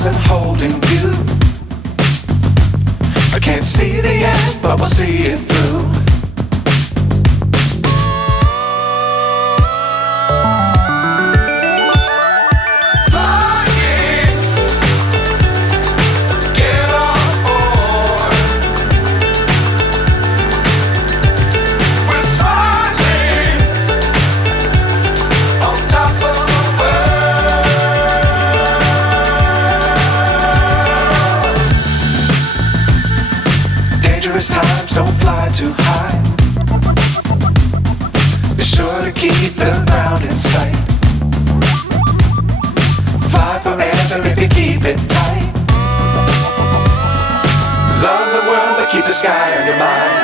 stars and holding you. I can't see the end, but we'll see it through. Times don't fly too high. Be sure to keep the ground in sight. Fly forever if you keep it tight. Love the world but keep the sky on your mind.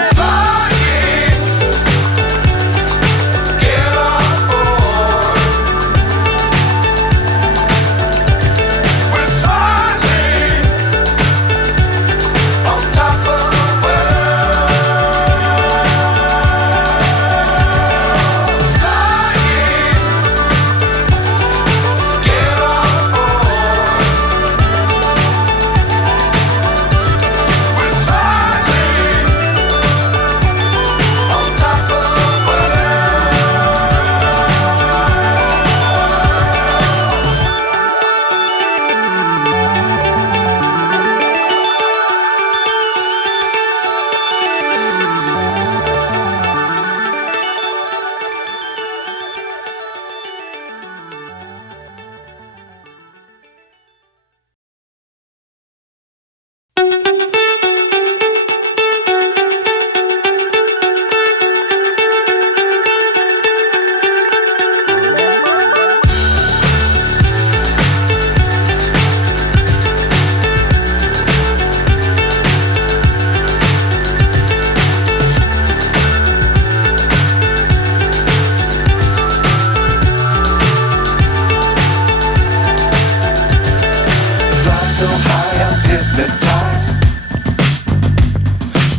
So high I'm hypnotized.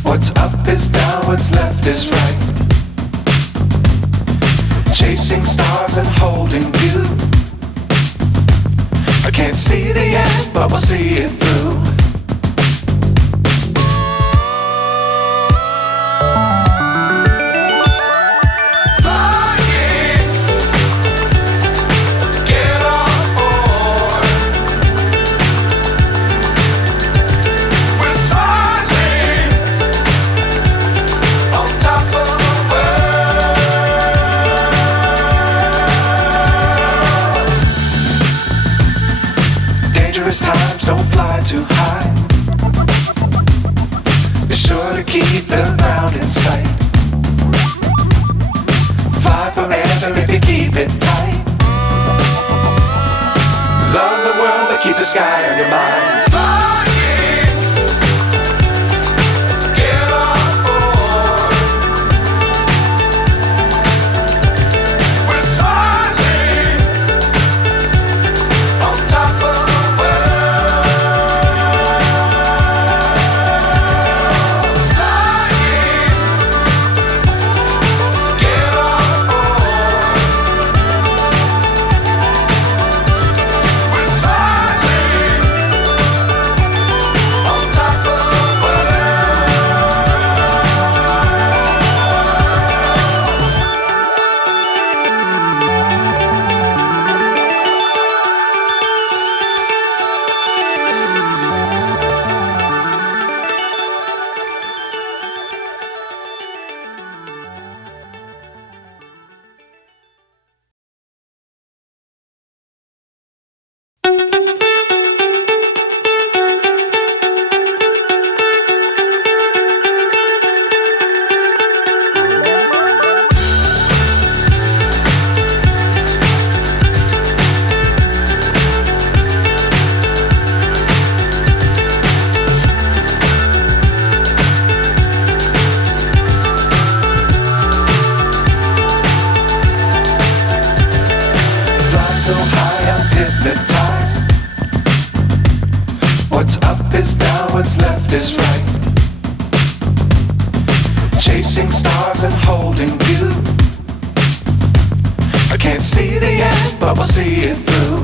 What's up is down, what's left is right. Chasing stars and holding you. I can't see the end, but we'll see it through. Times don't fly too high. Be sure to keep the ground in sight. Fly forever if you keep it tight. Love the world but keep the sky on your mind. So high I'm hypnotized. What's up is down, what's left is right. Chasing stars and holding you. I can't see the end, but we'll see it through.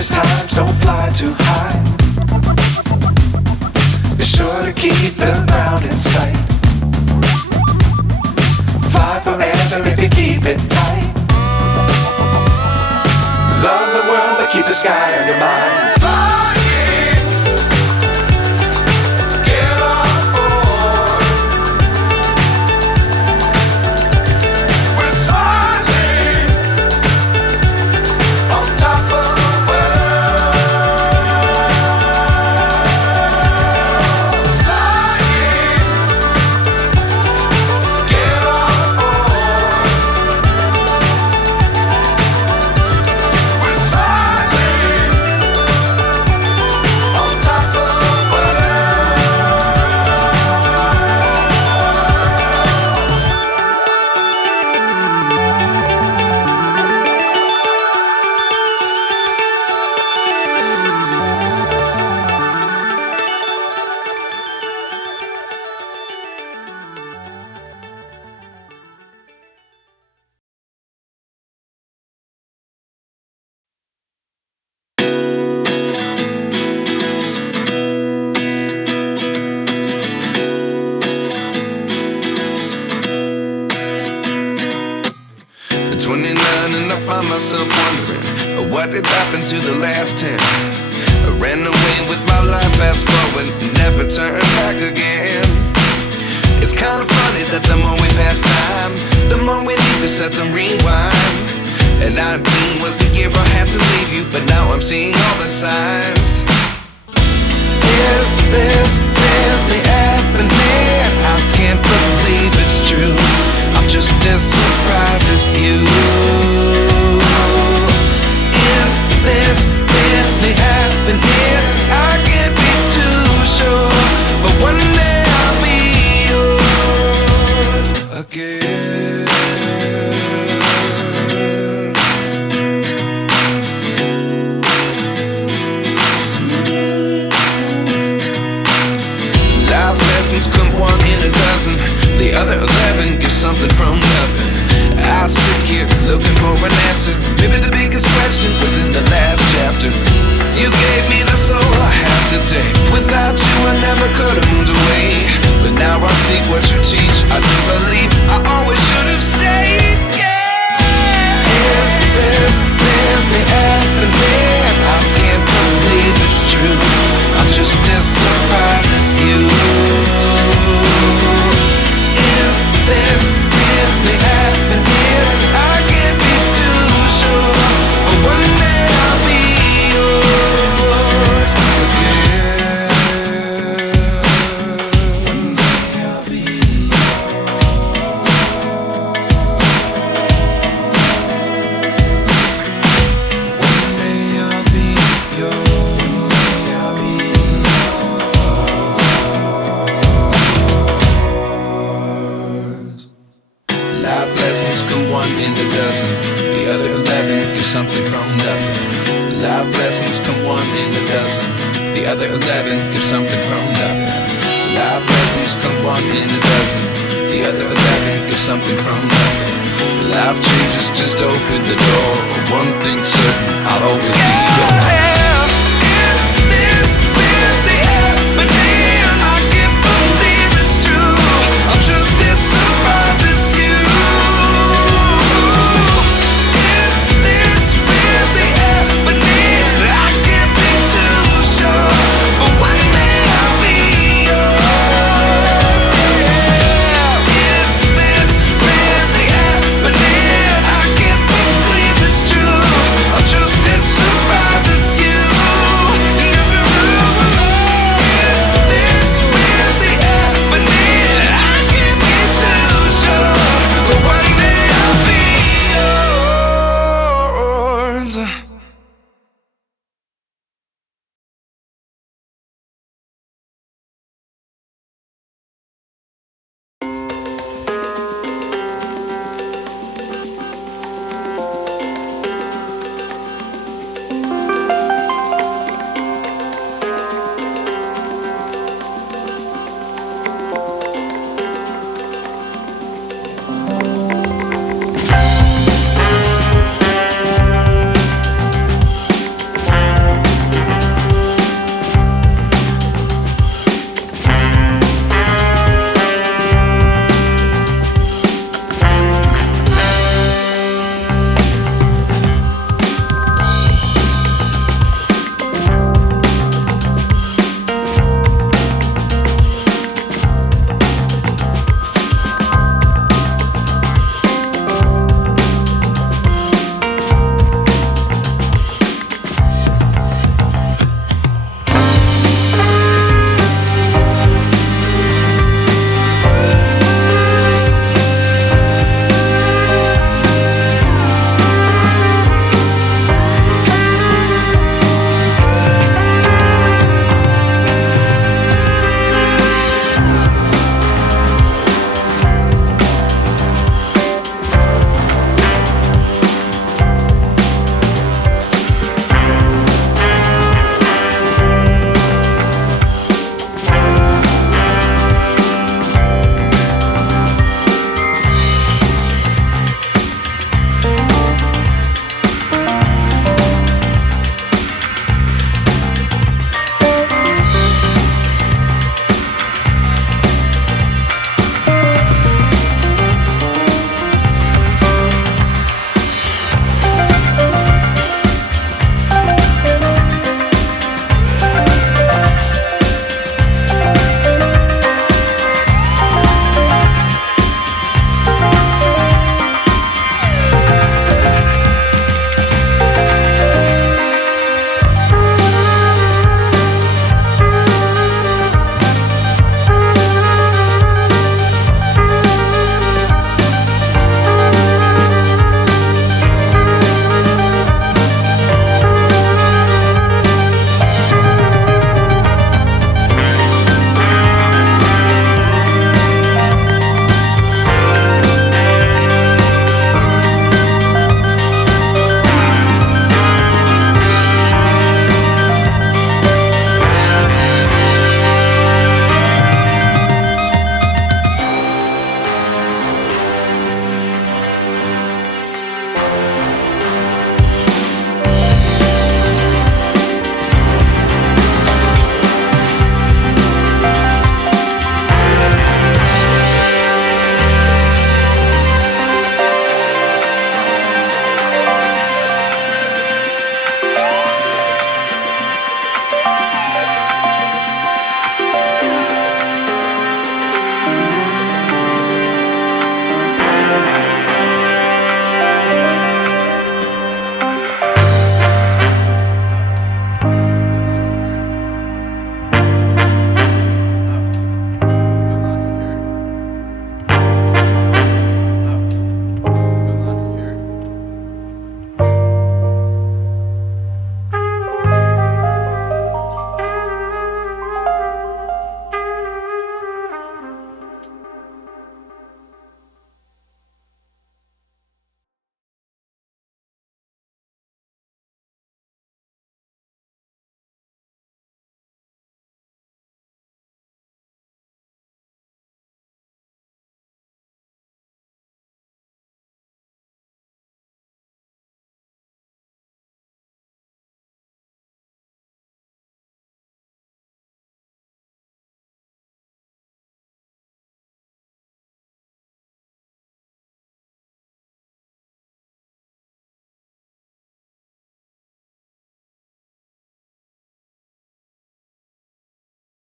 dangerous times, don't fly too high. Be sure to keep the ground in sight. Fly forever if you keep it tight. Love the world, but keep the sky on your mind. Flying, get on board. We're soaring on top of the world. Flying, get on board. We're soaring on top of the At 29 and I find myself wondering what did happen to the last 10. I ran away with my life, fast forward, never turn back again. It's kind of funny that the more we pass time, the more we need to set the rewind. And 19 was the year I had to leave you, but now I'm seeing all the signs. Is this really happening? I can't believe it's true. I'm just as surprised as you. Is this really happening? I can't be too sure, but one day I'll be yours again. Life lessons come one in a dozen. The other 11 give something from nothing. I sit here looking for an answer. Maybe the biggest question was in the last chapter. You gave me the soul I have today. Without you I never could have moved away. But now I see what you teach. I do believe I always should have stayed. Yeah. Is this really happening? I can't believe it's true. I'm just as surprised as you. Is this really happening? I can't be too sure, but one day I'll be yours again. One day I'll be yours. One day I'll be yours. One day I'll be yours. Life lessons come one in a dozen. The other 11 give something from nothing. Life lessons come one in a dozen. The other 11 give something from nothing. Life lessons come one in a dozen. The other 11 give something from nothing. Life changes just open the door. One thing's certain, I'll always be yours.